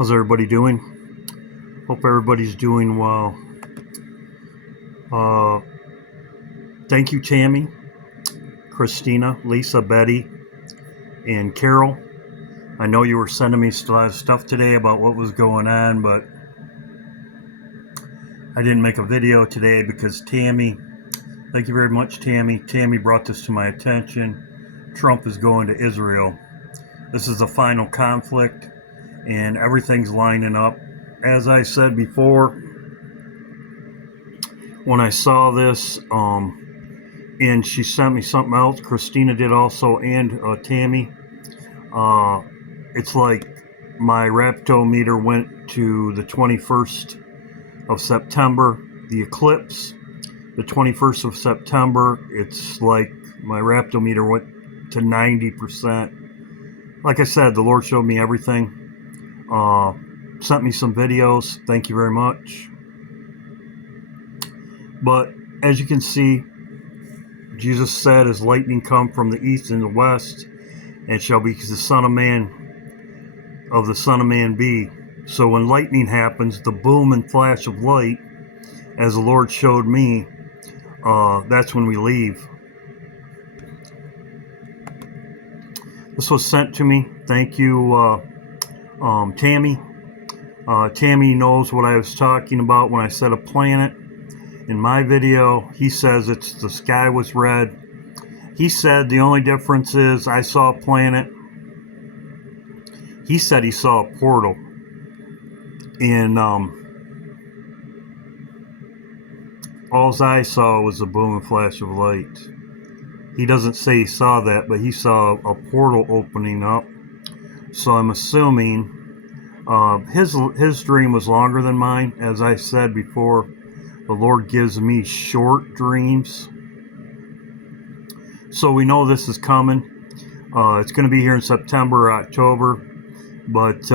How's everybody doing? Hope everybody's doing well. Thank you, Tammy, Christina, Lisa, Betty, and Carol. I know you were sending me a lot of stuff today about what was going on, but I didn't make a video today because Tammy, thank you very much, Tammy. Tammy brought this to my attention. Trump is going to Israel. This is the final conflict, and everything's lining up. As I said before, when I saw this, and she sent me something else, Christina did also, and Tammy, it's like my raptometer went to the 21st of September, the eclipse, the 21st of September, it's like my raptometer went to 90%. Like I said, the Lord showed me everything. Sent me some videos. Thank you very much. But as you can see, Jesus said, as lightning come from the east and the west, and shall be the Son of Man be. So when lightning happens, the boom and flash of light, as the Lord showed me, that's when we leave. This was sent to me. Thank you, Tammy. Tammy knows what I was talking about when I said a planet. In my video, he says the sky was red. He said the only difference is I saw a planet. He said he saw a portal. And all I saw was a boom and flash of light. He doesn't say he saw that, but he saw a portal opening up. So I'm assuming his dream was longer than mine. As I said before, the Lord gives me short dreams. So we know this is coming. It's going to be here in September or October. But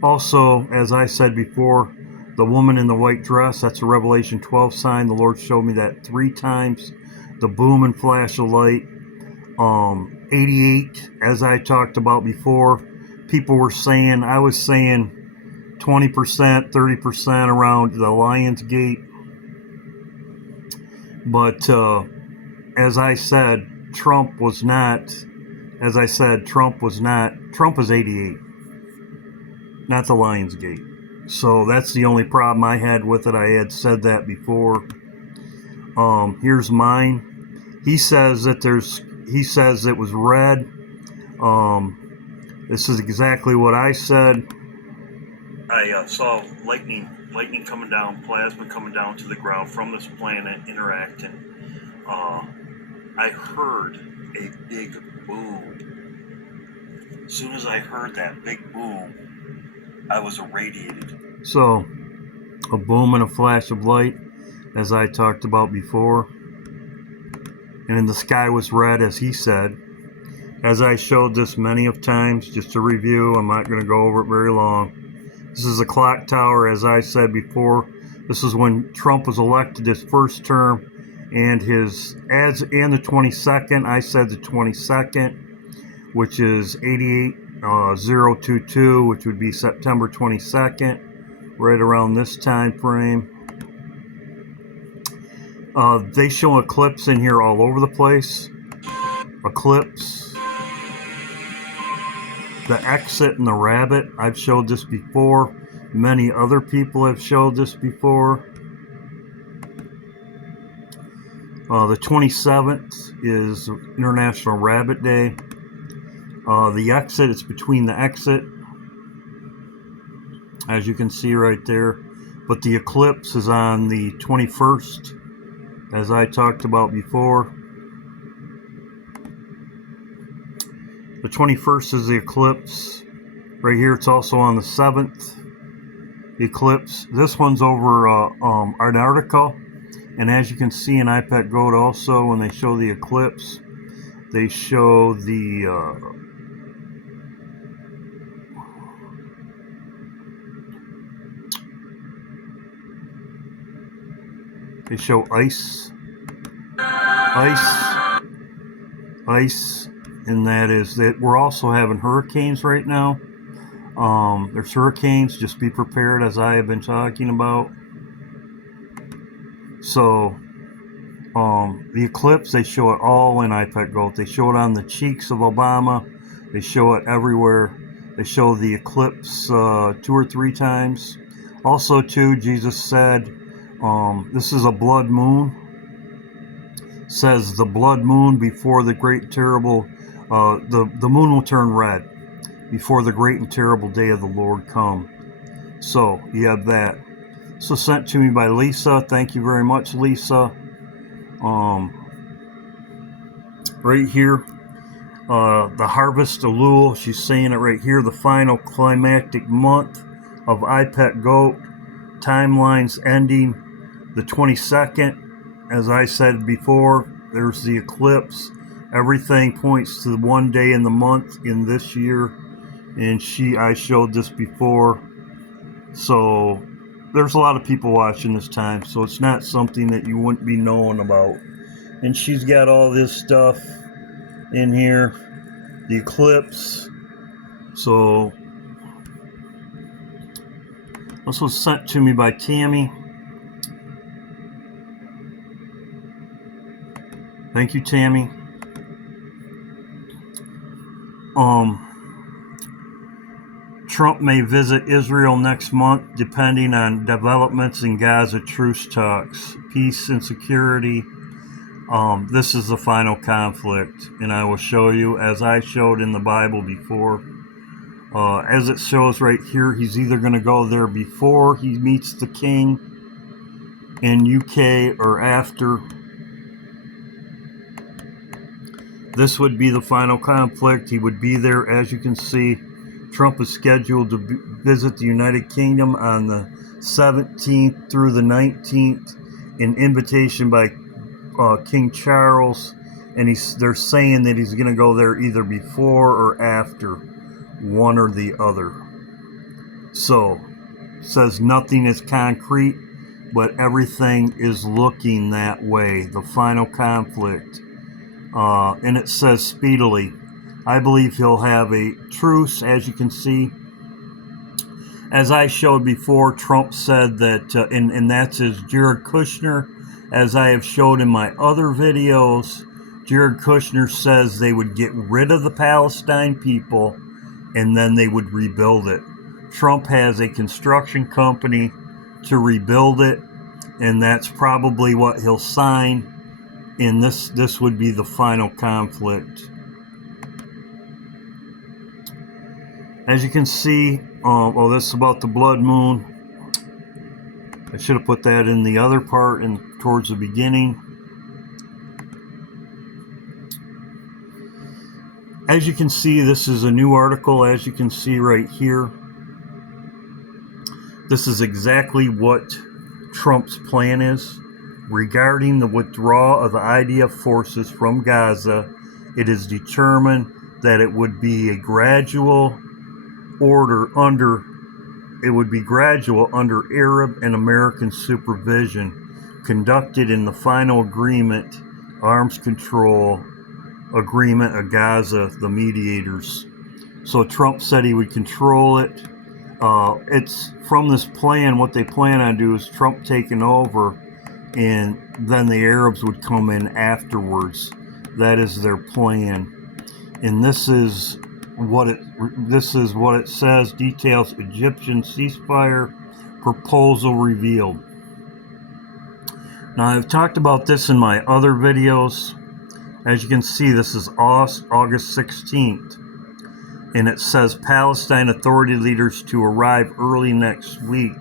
also, as I said before, the woman in the white dress, that's a Revelation 12 sign. The Lord showed me that 3 times. The boom and flash of light. 88, as I talked about before. People were saying, I was saying 20%, 30% around the Lion's Gate. But as I said, Trump was not. Trump is 88, not the Lion's Gate. So that's the only problem I had with it. I had said that before. Here's mine. He says it was red. This is exactly what I said. I saw lightning coming down, plasma coming down to the ground from this planet interacting. I heard a big boom. As soon as I heard that big boom, I was irradiated. So, a boom and a flash of light, as I talked about before. And then the sky was red, as he said. As I showed this many of times, just to review, I'm not going to go over it very long. This is a clock tower, as I said before. This is when Trump was elected his first term, and the 22nd. I said the 22nd, which is 88022, which would be September 22nd, right around this time frame. They show eclipse in here all over the place. Eclipse. The exit and the rabbit, I've showed this before. Many other people have showed this before. The 27th is International Rabbit Day. The exit, it's between the exit, as you can see right there. But the eclipse is on the 21st, as I talked about before. The 21st is the eclipse. Right here, it's also on the 7th. Eclipse. This one's over Antarctica. And as you can see in iPad Gold also, when they show the eclipse, they show the ice, and that is that we're also having hurricanes right now. There's hurricanes. Just be prepared, as I have been talking about. So, the eclipse, they show it all in iPad Gold. They show it on the cheeks of Obama. They show it everywhere. They show the eclipse 2 or 3 times. Also, too, Jesus said, this is a blood moon. Says the blood moon before the great terrible, the moon will turn red before the great and terrible day of the Lord come. So, you have that. So, sent to me by Lisa. Thank you very much, Lisa. Right here, the harvest Elul, she's saying it right here, the final climactic month of IPET GOAT, timelines ending the 22nd. As I said before, there's the eclipse. Everything points to the one day in the month in this year, and I showed this before. So there's a lot of people watching this time, so it's not something that you wouldn't be knowing about. And she's got all this stuff in here, the eclipse. So this was sent to me by Tammy. Thank you, Tammy. Trump may visit Israel next month, depending on developments in Gaza truce talks, peace and security. This is the final conflict, and I will show you, as I showed in the Bible before. As it shows right here, he's either going to go there before he meets the king in UK or after. This would be the final conflict. He would be there, as you can see. Trump is scheduled to visit the United Kingdom on the 17th through the 19th, an invitation by King Charles, and they're saying that he's going to go there either before or after, one or the other. So, it says nothing is concrete, but everything is looking that way. The final conflict. And it says speedily. I believe he'll have a truce, as you can see. As I showed before, Trump said that, and that's his Jared Kushner. As I have showed in my other videos, Jared Kushner says they would get rid of the Palestine people and then they would rebuild it. Trump has a construction company to rebuild it, and that's probably what he'll sign. And this would be the final conflict. As you can see, this is about the blood moon. I should have put that in the other part and towards the beginning. As you can see, this is a new article, as you can see right here. This is exactly what Trump's plan is. Regarding the withdrawal of the IDF forces from Gaza, it is determined that it would be a gradual under Arab and American supervision, conducted in the final agreement, arms control agreement of Gaza, the mediators. So Trump said he would control it. It's from this plan, what they plan on doing is Trump taking over, and then the Arabs would come in afterwards. That is their plan. And this is what it says. Details Egyptian ceasefire proposal revealed. Now, I've talked about this in my other videos. As you can see, this is August 16th. And it says Palestine Authority leaders to arrive early next week.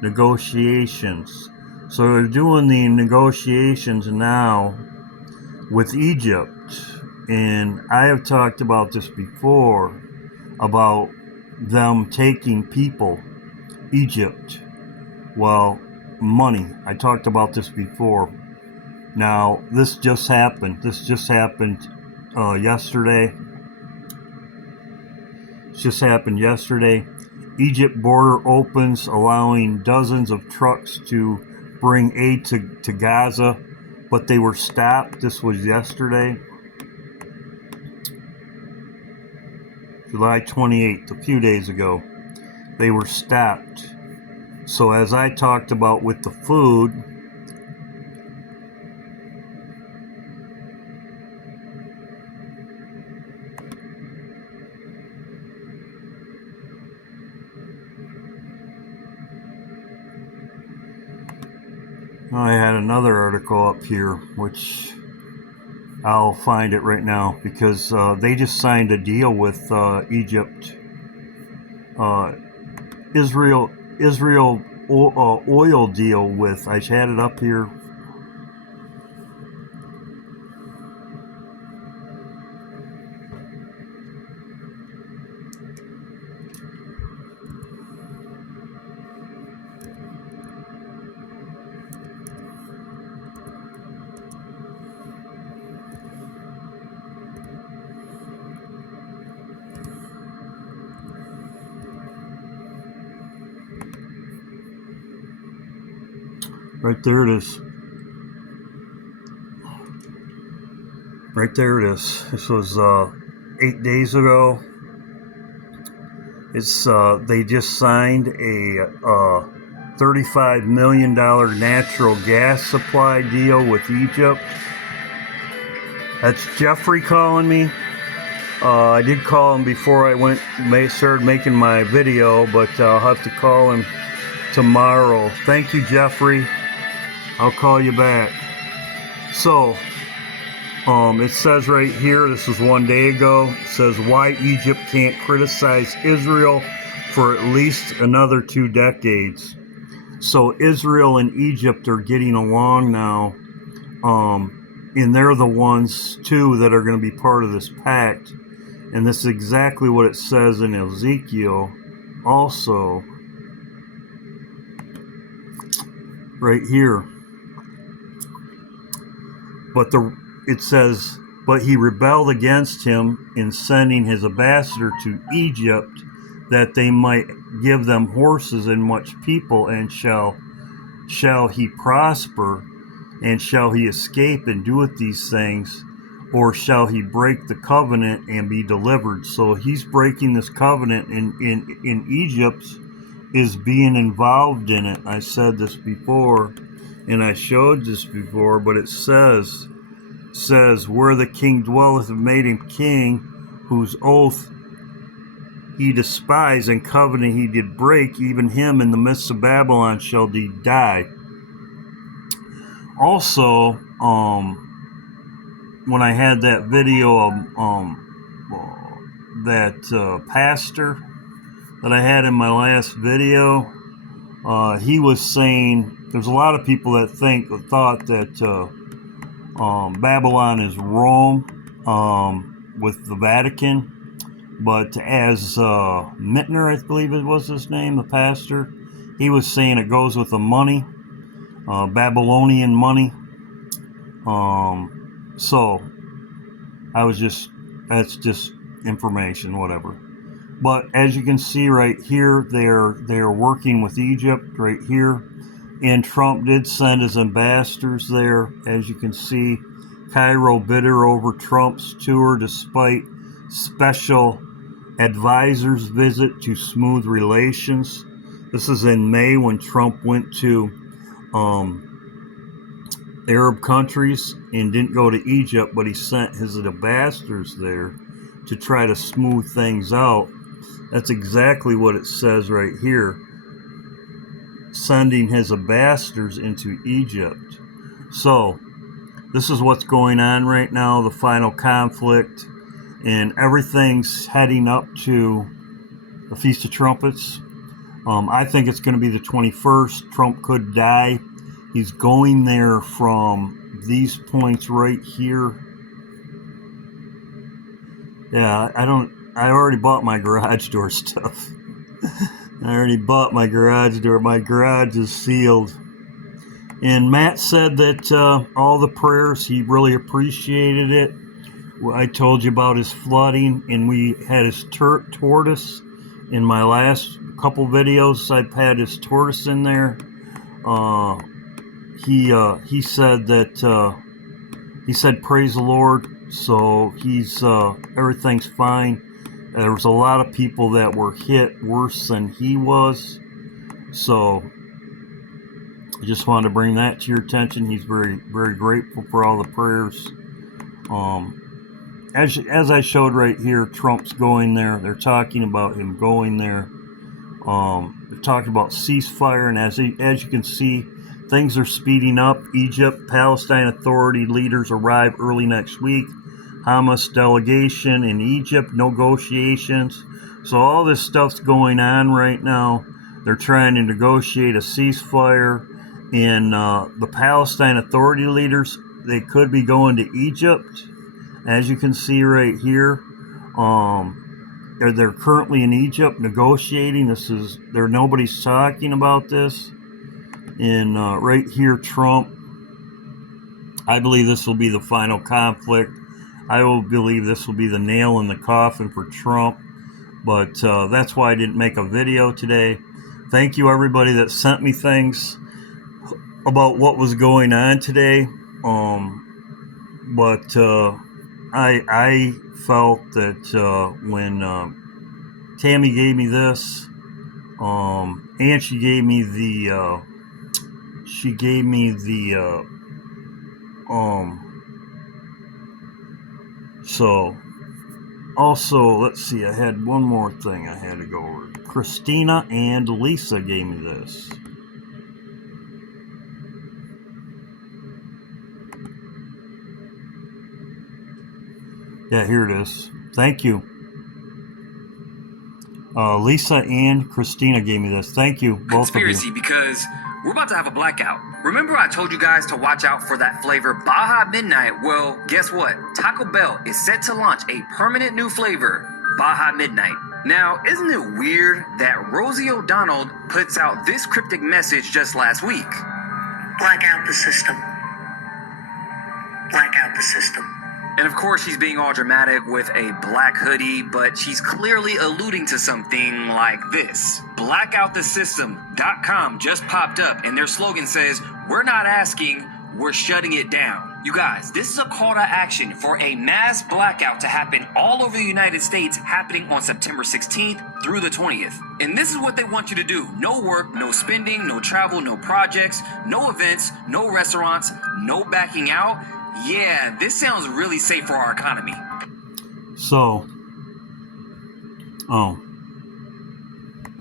Negotiations. So they're doing the negotiations now with Egypt. And I have talked about this before, about them taking people, Egypt. Well, money. I talked about this before. Now, this just happened. This just happened yesterday. It just happened yesterday. Egypt border opens, allowing dozens of trucks to bring aid to Gaza, but they were stopped. This was yesterday. July 28th, a few days ago. They were stopped. So as I talked about with the food, I had another article up here, which I'll find it right now, because they just signed a deal with Egypt, Israel oil deal with. I had it up here. Right there it is. Right there it is. This was 8 days ago. It's they just signed a $35 million natural gas supply deal with Egypt. That's Jeffrey calling me. I did call him before I started making my video, but I'll have to call him tomorrow. Thank you, Jeffrey. I'll call you back. So, it says right here, this is 1 day ago, it says why Egypt can't criticize Israel for at least another 2 decades. So Israel and Egypt are getting along now, and they're the ones too that are going to be part of this pact. And this is exactly what it says in Ezekiel also, right here. But it says, but he rebelled against him in sending his ambassador to Egypt, that they might give them horses and much people, and shall he prosper, and shall he escape and doeth these things, or shall he break the covenant and be delivered? So he's breaking this covenant, in Egypt is being involved in it. I said this before, and I showed this before, but it says, where the king dwelleth and made him king, whose oath he despised and covenant he did break, even him in the midst of Babylon shall he die. Also, when I had that video of that pastor that I had in my last video, he was saying there's a lot of people that thought that Babylon is Rome, with the Vatican, but as Mittner, I believe it was his name, the pastor, he was saying it goes with the money, Babylonian money. So that's just information, whatever. But as you can see right here, they're working with Egypt right here. And Trump did send his ambassadors there. As you can see, Cairo bitter over Trump's tour despite special advisors' visit to smooth relations. This is in May when Trump went to Arab countries and didn't go to Egypt, but he sent his ambassadors there to try to smooth things out. That's exactly what it says right here. Sending his ambassadors into Egypt. So, this is what's going on right now, the final conflict, and everything's heading up to the Feast of Trumpets. I think it's going to be the 21st. Trump could die. He's going there from these points right here. Yeah, I already bought my garage door stuff. I already bought my garage door. My garage is sealed. And Matt said that all the prayers, he really appreciated it. I told you about his flooding, and we had his tortoise. In my last couple videos, I've had his tortoise in there. He said that he said praise the Lord. So he's everything's fine. there was a lot of people that were hit worse than he was. So I just wanted to bring that to your attention. He's very, very grateful for all the prayers. As I showed right here, Trump's going there. They're talking about him going there. They're talking about ceasefire, and as you can see, things are speeding up. Egypt, Palestine Authority leaders arrive early next week. Hamas delegation in Egypt, negotiations. So all this stuff's going on right now. They're trying to negotiate a ceasefire, and the Palestine Authority leaders, they could be going to Egypt. As you can see right here, they're currently in Egypt negotiating. Nobody's talking about this. And right here, Trump. I believe this will be the final conflict. I will believe this will be the nail in the coffin for Trump. But that's why I didn't make a video today. Thank you, everybody that sent me things about what was going on today. But I felt that when Tammy gave me this, and she gave me the so also, let's see, I had one more thing I had to go over. Christina and Lisa gave me this. Yeah, here it is. Thank you. Lisa and Christina gave me this. Thank you, both Conspiracy, of you. because we're about to have a blackout. Remember I told you guys to watch out for that flavor Baja Midnight? Well, guess what? Taco Bell is set to launch a permanent new flavor, Baja Midnight. Now, isn't it weird that Rosie O'Donnell puts out this cryptic message just last week? Blackout the system. Blackout the system. And of course, she's being all dramatic with a black hoodie, but she's clearly alluding to something like this. Blackoutthesystem.com just popped up, and their slogan says, "We're not asking, we're shutting it down." You guys, this is a call to action for a mass blackout to happen all over the United States, happening on September 16th through the 20th. And this is what they want you to do. No work, no spending, no travel, no projects, no events, no restaurants, no backing out. Yeah, this sounds really safe for our economy. So,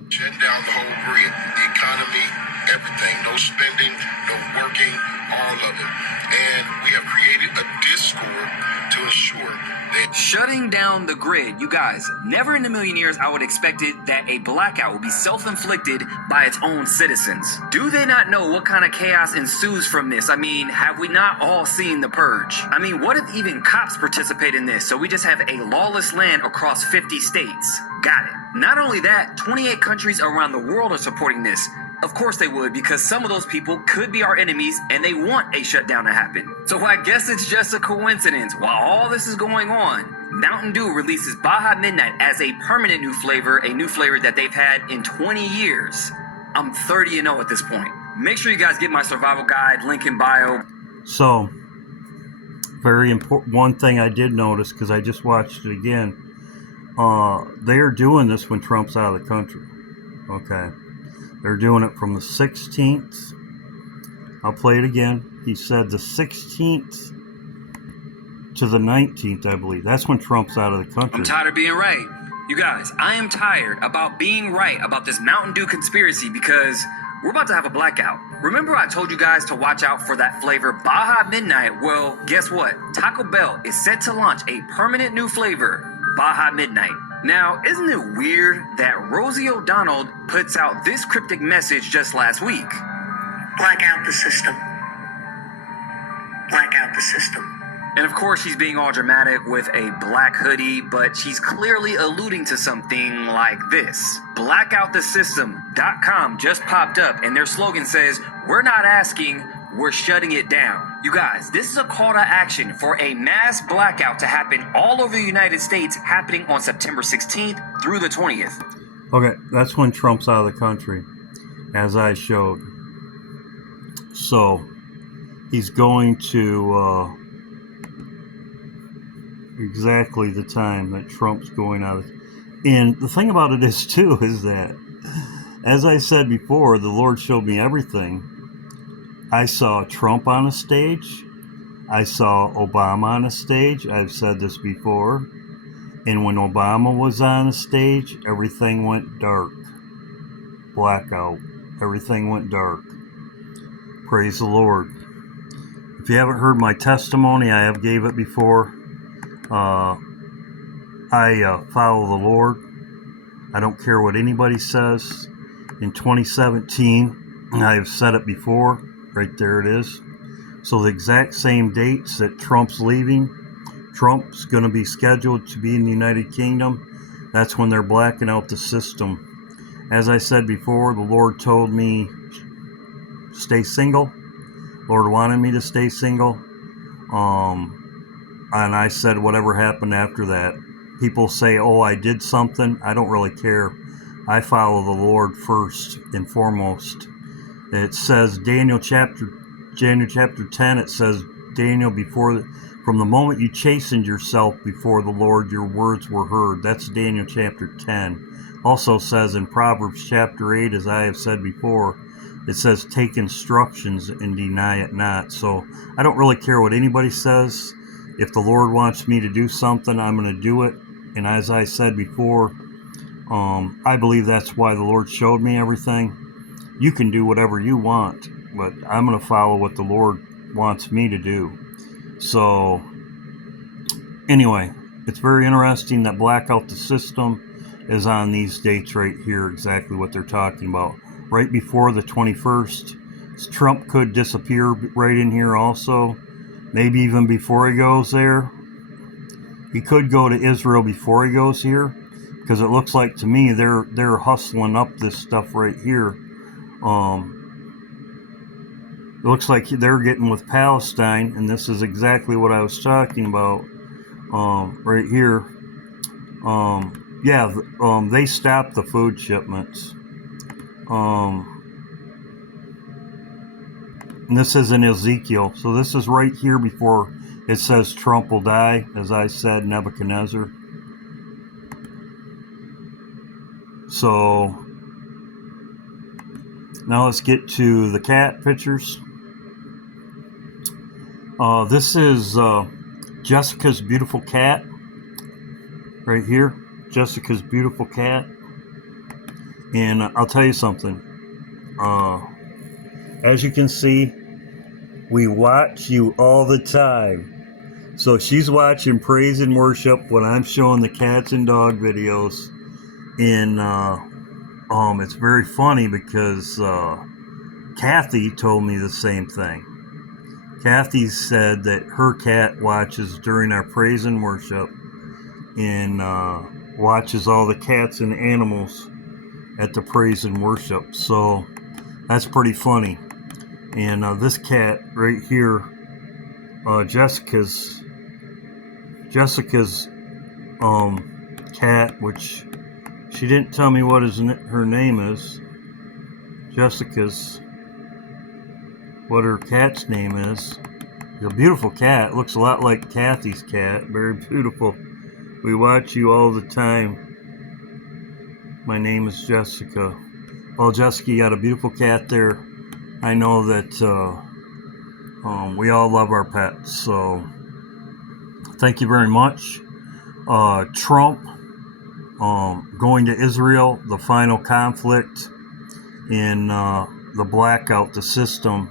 Shutting down the whole grid, the economy, everything, no spending, no working, all of it. And we have created a discord to ensure that... Shutting down the grid. You guys, never in a million years I would expect it that a blackout would be self-inflicted by its own citizens. Do they not know what kind of chaos ensues from this? I mean, have we not all seen The Purge? I mean, what if even cops participate in this, so we just have a lawless land across 50 states? Got it. Not only that, 28 countries around the world are supporting this. Of course they would, because some of those people could be our enemies and they want a shutdown to happen. So I guess it's just a coincidence. While all this is going on, Mountain Dew releases Baja Midnight as a permanent new flavor, a new flavor that they've had in 20 years. I'm 30-0 at this point. Make sure you guys get my survival guide, link in bio. So, very important. One thing I did notice, because I just watched it again, they are doing this when Trump's out of the country. Okay. They're doing it from the 16th. I'll play it again. He said the 16th to the 19th, I believe. That's when Trump's out of the country. I'm tired of being right. You guys, I am tired about being right about this Mountain Dew conspiracy, because we're about to have a blackout. Remember I told you guys to watch out for that flavor Baja Midnight? Well, guess what? Taco Bell is set to launch a permanent new flavor, Baja Midnight. Now, isn't it weird that Rosie O'Donnell puts out this cryptic message just last week? Blackout the system. Blackout the system. And of course, she's being all dramatic with a black hoodie, but she's clearly alluding to something like this. Blackoutthesystem.com just popped up, and their slogan says, "We're not asking, we're shutting it down." You guys, this is a call to action for a mass blackout to happen all over the United States, happening on September 16th through the 20th. Okay, that's when Trump's out of the country, as I showed. So, he's going to exactly the time that Trump's going out of. And the thing about it is, too, is that, as I said before, the Lord showed me everything. I saw Trump on a stage. I saw Obama on a stage. I've said this before. And when Obama was on a stage, everything went dark. Blackout. Everything went dark. Praise the Lord. If you haven't heard my testimony, I have gave it before. I follow the Lord. I don't care what anybody says. In 2017, I have said it before. Right there it is. So the exact same dates that Trump's leaving, Trump's going to be scheduled to be in the United Kingdom. That's when they're blacking out the system. As I said before, the Lord told me stay single. Lord wanted me to stay single. And I said whatever happened after that. People say, oh, I did something. I don't really care. I follow the Lord first and foremost. It says Daniel chapter 10, it says, Daniel, from the moment you chastened yourself before the Lord, your words were heard. That's Daniel chapter 10. Also says in Proverbs chapter 8, as I have said before, it says, take instructions and deny it not. So I don't really care what anybody says. If the Lord wants me to do something, I'm going to do it. And as I said before, I believe that's why the Lord showed me everything. You can do whatever you want, but I'm going to follow what the Lord wants me to do. So, anyway, it's very interesting that blackout the system is on these dates right here, exactly what they're talking about. Right before the 21st. Trump could disappear right in here also. Maybe even before he goes there. He could go to Israel before he goes here, because it looks like to me they're hustling up this stuff right here. It looks like they're getting with Palestine, and this is exactly what I was talking about right here. They stopped the food shipments. And this is in Ezekiel. So this is right here before it says Trump will die, as I said, Nebuchadnezzar. So now let's get to the cat pictures. This is Jessica's beautiful cat. Right here. Jessica's beautiful cat. And I'll tell you something. As you can see, we watch you all the time. So she's watching praise and worship when I'm showing the cats and dog videos. And it's very funny because Kathy told me the same thing. Kathy said that her cat watches during our praise and worship and watches all the cats and animals at the praise and worship. So that's pretty funny. And this cat right here, Jessica's cat, which she didn't tell me what her name is. Jessica's, what her cat's name is. It's a beautiful cat. Looks a lot like Kathy's cat. Very beautiful. We watch you all the time. My name is Jessica. Well, Jessica, you got a beautiful cat there. I know that we all love our pets. So thank you very much. Trump going to Israel, the final conflict, and the blackout the system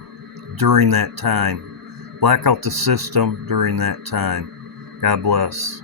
during that time. Blackout the system during that time. God bless.